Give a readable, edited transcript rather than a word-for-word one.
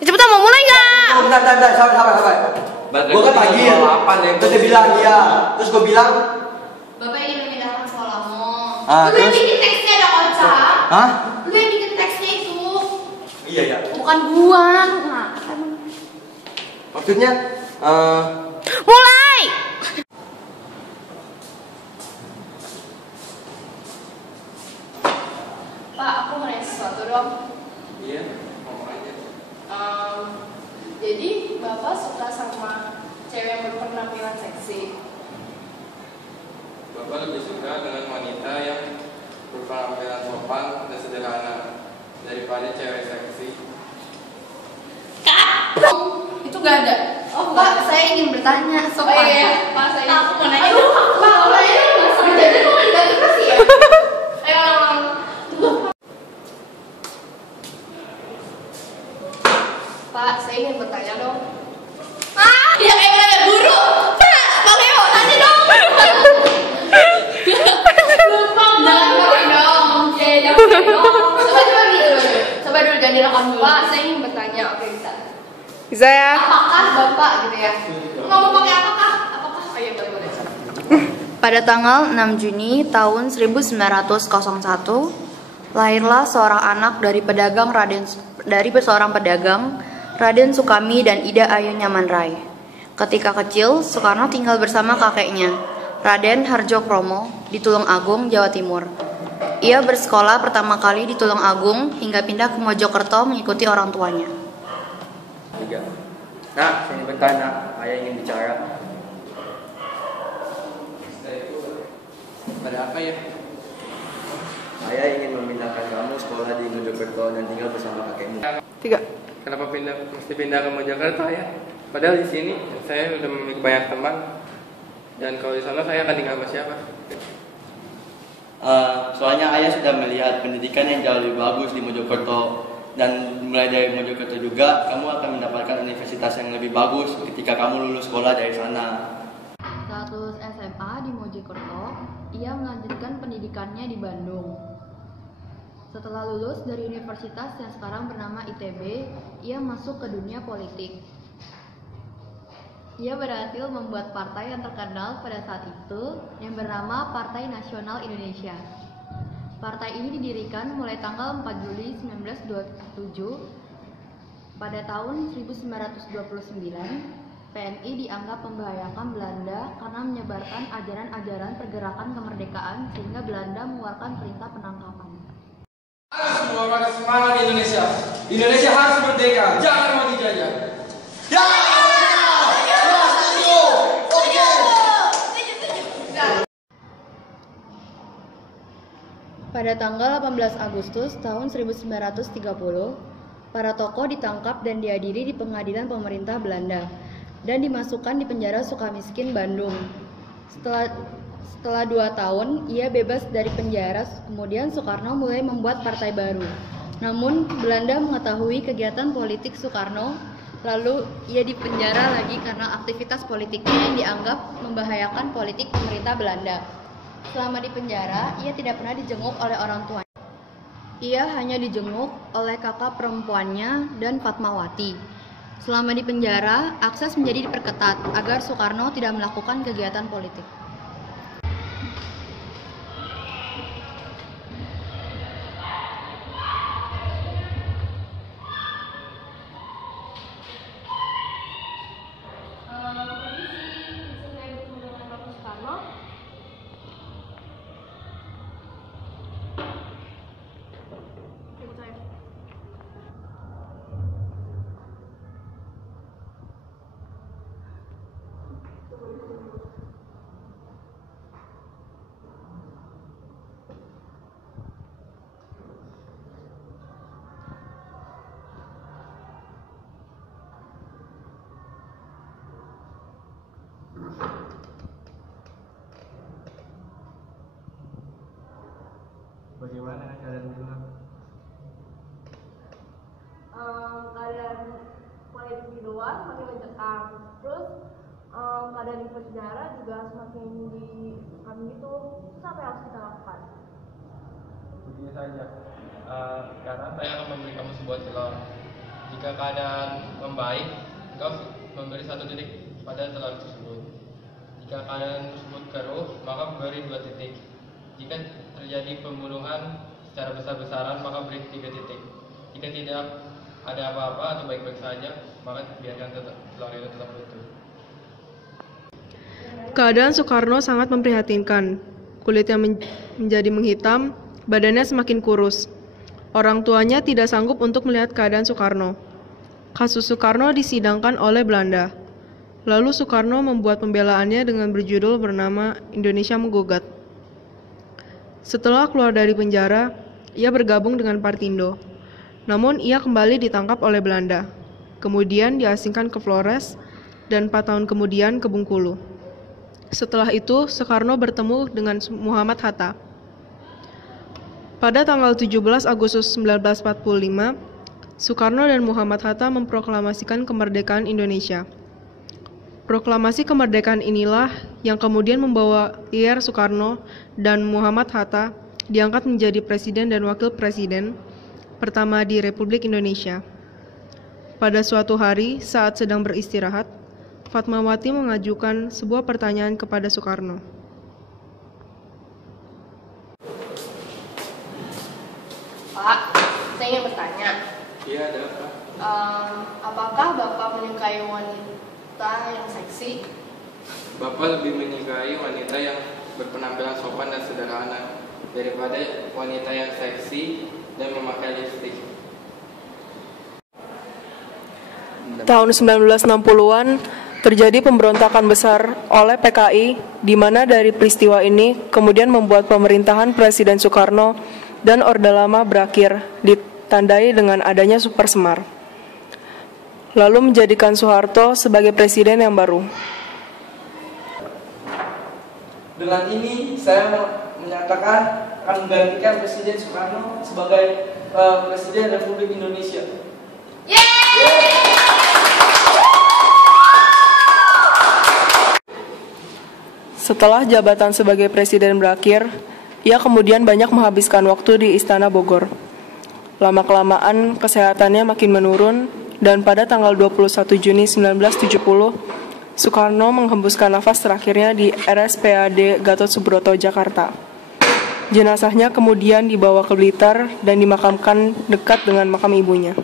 Cepetan, mau mulai nggak? Bentar, sabar. Gue kan panggil, terus dia bilang iya, terus gue bilang, Bapak ingin memindahkan sekolahmu. Ah, Lu yang terus? bikin teksnya dong, Ocha. hah? Lu yang bikin teksnya itu. Iya ya. Bukan gua. Nah, Maksudnya, Mulai! Pak, aku mau nanya sesuatu dong. Iya, ngomong aja. Jadi Bapak suka sama cewek yang berpenampilan seksi. Bapak lebih suka dengan wanita yang berpenampilan sopan dan sederhana daripada cewek seksi. Itu gak ada. Oh, Pak, saya ingin bertanya sopan. Oh iya, Pak, saya. Aku mau nanya. Aduh, Pak, mau nanya dong. Jadi mau ganti kasih ya? Ayo. Pak, saya ingin bertanya dong. Ya kayak nanya guru. Pak Leo, tanya dong. Jangan pakai dong. Jangan pakai dong. Coba gitu. Coba dulu jangan direkam dulu. Pak, saya ingin bertanya. Oke, bisa. Bisa ya? Apakah Bapak gitu ya? Ngomong pakai apakah? Apakah? Oh iya, boleh. Pada tanggal 6 Juni tahun 1901, lahirlah seorang anak dari seorang pedagang Raden Sukami dan Ida Ayu Nyamanrai. Ketika kecil, Soekarno tinggal bersama kakeknya, Raden Harjokromo, di Tulungagung, Jawa Timur. Ia bersekolah pertama kali di Tulungagung hingga pindah ke Mojokerto mengikuti orang tuanya. 3. Nak, saya ingin bertanya, ayah ingin bicara. Pada apa ya? Ayah ingin memindahkan kamu sekolah di Mojokerto dan tinggal bersama kakekmu. 3. Kenapa mesti pindah ke Mojokerto ya? Padahal di sini saya udah memiliki banyak teman dan kalau di sana saya akan tinggal sama siapa? Soalnya ayah sudah melihat pendidikan yang jauh lebih bagus di Mojokerto. Dan mulai dari Mojokerto juga, kamu akan mendapatkan universitas yang lebih bagus ketika kamu lulus sekolah dari sana. Saat lulus SMA di Mojokerto, ia melanjutkan pendidikannya di Bandung. Setelah lulus dari universitas yang sekarang bernama ITB, ia masuk ke dunia politik. Ia berhasil membuat partai yang terkenal pada saat itu yang bernama Partai Nasional Indonesia. Partai ini didirikan mulai tanggal 4 Juli 1927. Pada tahun 1929, PNI dianggap membahayakan Belanda karena menyebarkan ajaran-ajaran pergerakan kemerdekaan sehingga Belanda mengeluarkan perintah penangkapan. Harus mengeluarkan semangat Indonesia. Indonesia harus merdeka, jangan mau dijajah. ya! Pada tanggal 18 Agustus tahun 1930, para tokoh ditangkap dan diadili di pengadilan pemerintah Belanda dan dimasukkan di penjara Sukamiskin, Bandung. Setelah 2 tahun, ia bebas dari penjara. Kemudian Soekarno mulai membuat partai baru. Namun, Belanda mengetahui kegiatan politik Soekarno, lalu ia dipenjara lagi karena aktivitas politiknya yang dianggap membahayakan politik pemerintah Belanda. Selama di penjara, ia tidak pernah dijenguk oleh orang tuanya. Ia hanya dijenguk oleh kakak perempuannya dan Fatmawati. Selama di penjara, akses menjadi diperketat agar Soekarno tidak melakukan kegiatan politik. Bagaimana keadaan Ilham? Keadaan politik di luar makin mencekam, terus keadaan di penjara juga semakin dikekang gitu. Terus apa yang harus kita lakukan? Begini saja, sekarang saya akan memberi kamu sebuah celok. Jika keadaan membaik, engkau memberi 1 titik pada telur tersebut. Jika keadaan tersebut keruh, maka beri 2 titik. Jika terjadi pembunuhan secara besar-besaran, maka beri 3 titik. Jika tidak ada apa-apa atau baik-baik saja, maka biarkan telur itu tetap utuh. Keadaan Soekarno sangat memprihatinkan. Kulitnya menjadi menghitam, badannya semakin kurus. Orang tuanya tidak sanggup untuk melihat keadaan Soekarno. Kasus Soekarno disidangkan oleh Belanda. Lalu Soekarno membuat pembelaannya dengan berjudul bernama Indonesia Menggugat. Setelah keluar dari penjara, ia bergabung dengan Partindo. Namun ia kembali ditangkap oleh Belanda. Kemudian diasingkan ke Flores dan 4 tahun kemudian ke Bengkulu. Setelah itu, Soekarno bertemu dengan Muhammad Hatta. Pada tanggal 17 Agustus 1945, Soekarno dan Muhammad Hatta memproklamasikan kemerdekaan Indonesia. Proklamasi kemerdekaan inilah yang kemudian membawa Ir Soekarno dan Muhammad Hatta diangkat menjadi presiden dan wakil presiden pertama di Republik Indonesia. Pada suatu hari saat sedang beristirahat, Fatmawati mengajukan sebuah pertanyaan kepada Soekarno. Pak, saya ingin bertanya. Iya, ada apa? Apakah Bapak menyukai wanita yang seksi? Bapak lebih menyukai wanita yang berpenampilan sopan dan sederhana daripada wanita yang seksi dan memakai lipstik. Tahun 1960-an terjadi pemberontakan besar oleh PKI, di mana dari peristiwa ini kemudian membuat pemerintahan Presiden Soekarno dan Orde Lama berakhir, ditandai dengan adanya Super Semar. Lalu menjadikan Soeharto sebagai presiden yang baru. Dengan ini saya menyatakan akan menggantikan Presiden Soekarno sebagai Presiden Republik Indonesia. Setelah jabatan sebagai presiden berakhir, ia kemudian banyak menghabiskan waktu di Istana Bogor. Lama-kelamaan kesehatannya makin menurun dan pada tanggal 21 Juni 1970, Soekarno menghembuskan nafas terakhirnya di RSPAD Gatot Subroto, Jakarta. Jenazahnya kemudian dibawa ke Blitar dan dimakamkan dekat dengan makam ibunya.